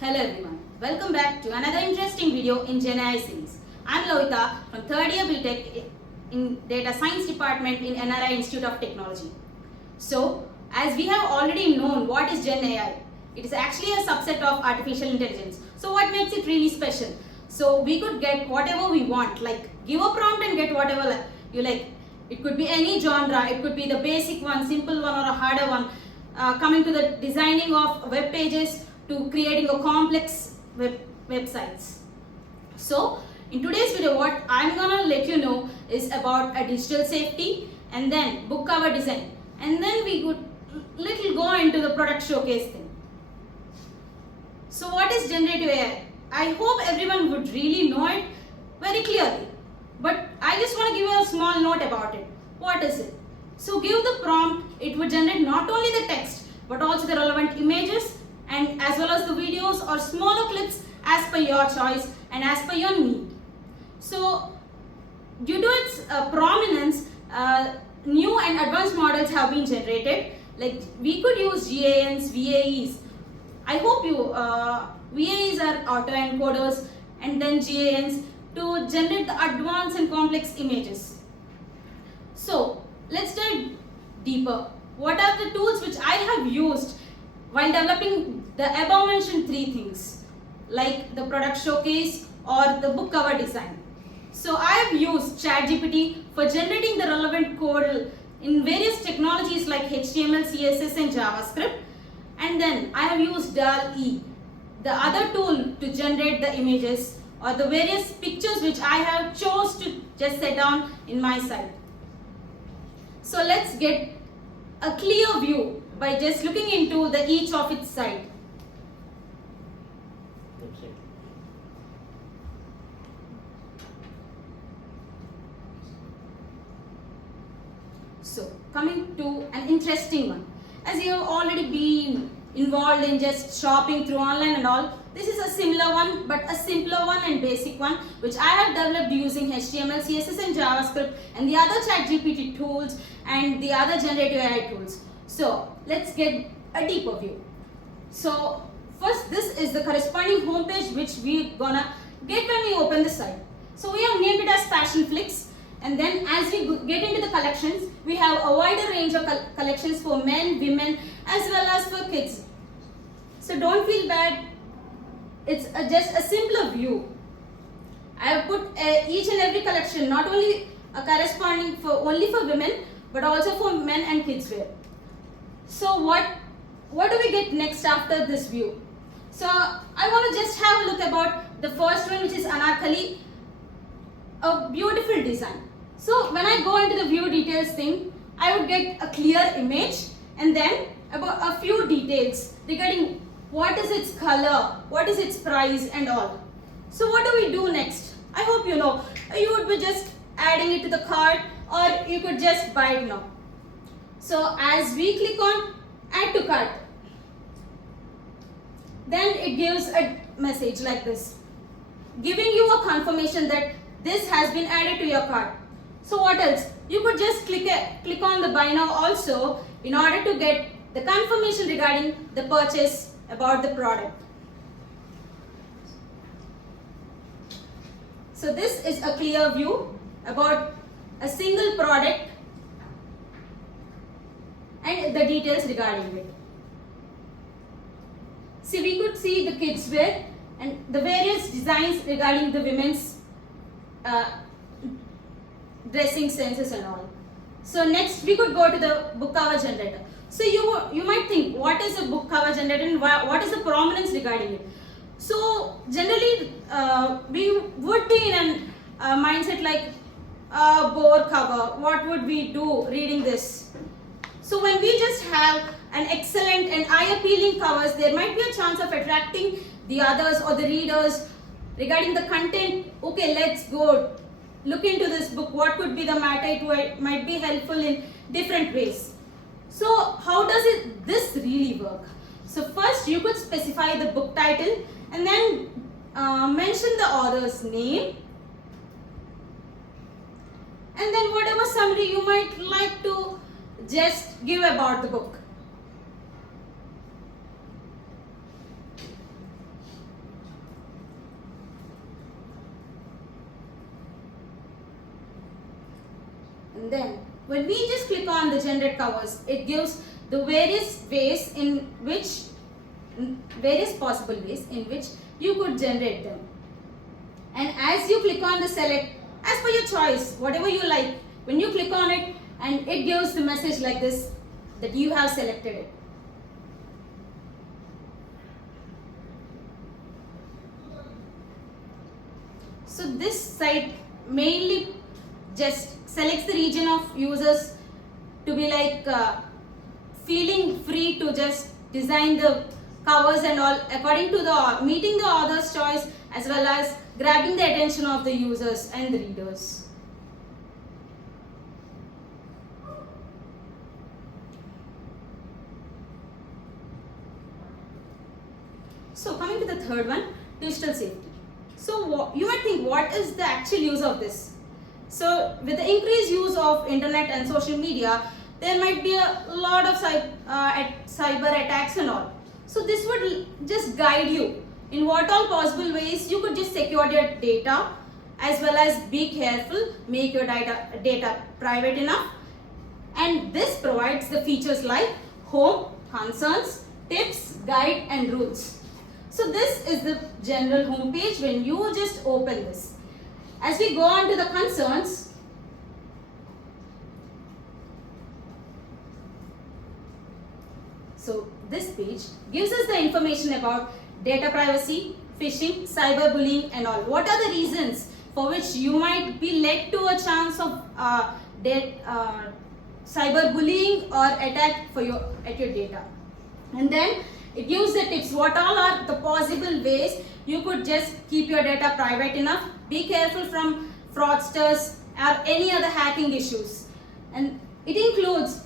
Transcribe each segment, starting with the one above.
Hello everyone, welcome back to another interesting video in Gen AI series. I am V.Lohitha from 3rd year B.Tech in Data Science Department in NRI Institute of Technology. So, as we have already known what is Gen AI, it is actually a subset of artificial intelligence. So what makes it really special? So we could get whatever we want, like give a prompt and get whatever you like. It could be any genre, it could be the basic one, simple one or a harder one. Coming to the designing of web pages to creating a complex websites. So in today's video what I'm gonna let you know is about a digital safety and then book cover design, and then we could little go into the product showcase thing. So what is generative AI? I hope everyone would really know it very clearly, but I just want to give you a small note about it. What is it? So give the prompt, it would generate not only the text but also the relevant images and as well as the videos or smaller clips as per your choice and as per your need. So due to its prominence, new and advanced models have been generated. Like we could use GANs, VAEs. I hope you VAEs are autoencoders and then GANs to generate the advanced and complex images. So let's dive deeper. What are the tools which I have used while developing the above mentioned three things, like the product showcase or the book cover design? So I have used ChatGPT for generating the relevant code in various technologies like HTML, CSS and JavaScript. And then I have used DALL-E, the other tool to generate the images or the various pictures which I have chose to just set down in my site. So let's get a clear view by just looking into the each of its site. So coming to an interesting one. As you have already been involved in just shopping through online and all, this is a similar one but a simpler one and basic one which I have developed using HTML, CSS and JavaScript and the other ChatGPT tools and the other generative AI tools. So let's get a deeper view. So first, this is the corresponding homepage which we're gonna get when we open the site. So we have named it as Fashion Flicks, and then as we get into the collections, we have a wider range of collections for men, women as well as for kids. So don't feel bad, it's just a simpler view. I have put each and every collection not only corresponding for only for women but also for men and kids wear. So what do we get next after this view? So I want to just have a look about the first one, which is Anarkali, a beautiful design. So when I go into the view details thing, I would get a clear image and then about a few details regarding what is its color, what is its price and all. So what do we do next? I hope you know. You would be just adding it to the cart or you could just buy it now. So as we click on add to cart, then it gives a message like this, giving you a confirmation that this has been added to your cart. So what else? You could just click on the buy now also in order to get the confirmation regarding the purchase about the product. So this is a clear view about a single product and the details regarding it. See, we could see the kids wear and the various designs regarding the women's dressing senses and all. So next we could go to the book cover generator. So you might think, what is a book cover generator and what is the prominence regarding it? So generally we would be in a mindset like bore cover. What would we do reading this? So when we just have an excellent and eye-appealing covers, there might be a chance of attracting the others or the readers regarding the content. Okay, let's go look into this book. What could be the matter? It might be helpful in different ways. So how does this really work? So first you could specify the book title and then mention the author's name and then whatever summary you might like to just give about the book. And then when we just click on the generate covers, it gives the various possible ways in which you could generate them. And as you click on the select, as per your choice, whatever you like, when you click on it, and it gives the message like this that you have selected it. So this site mainly just selects the region of users to be like feeling free to just design the covers and all according to the meeting the author's choice, as well as grabbing the attention of the users and the readers. So coming to the third one, digital safety. So you might think, what is the actual use of this? So with the increased use of internet and social media, there might be a lot of cyber attacks and all. So this would just guide you in what all possible ways you could just secure your data, as well as be careful, make your data private enough. And this provides the features like home, concerns, tips, guide and rules. So this is the general home page when you just open this. As we go on to the concerns, so this page gives us the information about data privacy, phishing, cyberbullying and all. What are the reasons for which you might be led to a chance of cyberbullying or attack at your data? And then it gives the tips, what all are the possible ways you could just keep your data private enough. Be careful from fraudsters or any other hacking issues. And it includes,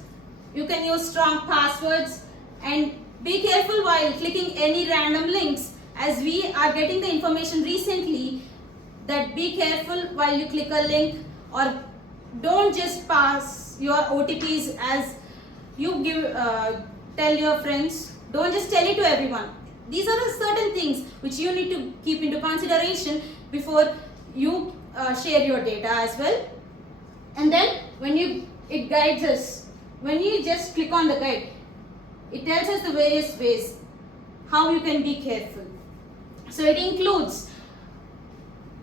you can use strong passwords, and be careful while clicking any random links, as we are getting the information recently that be careful while you click a link, or don't just pass your OTPs as you tell your friends. Don't just tell it to everyone. These are the certain things which you need to keep into consideration before you share your data as well. And then it guides us. When you just click on the guide, it tells us the various ways how you can be careful. So it includes,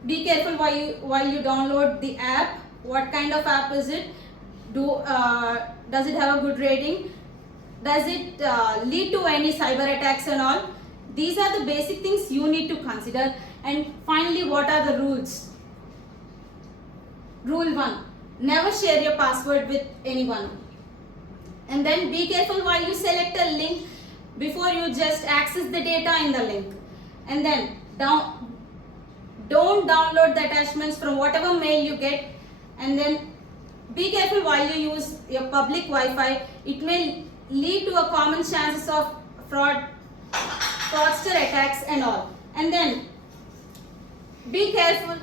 be careful while you download the app. What kind of app is it? Does it have a good rating? Does it lead to any cyber attacks and all? These are the basic things you need to consider. And finally, what are the rules? Rule 1, never share your password with anyone. And then be careful while you select a link before you just access the data in the link. And then don't download the attachments from whatever mail you get. And then be careful while you use your public Wi-Fi. It may lead to a common chances of fraudster attacks and all. And then be careful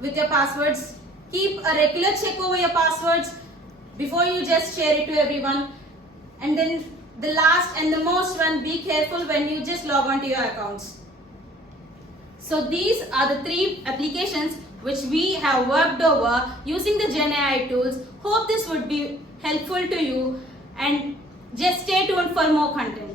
with your passwords. Keep a regular check over your passwords before you just share it to everyone. And then the last and the most one, be careful when you just log on to your accounts. So these are the 3 applications which we have worked over using the GenAI tools. Hope this would be helpful to you, and just stay tuned for more content.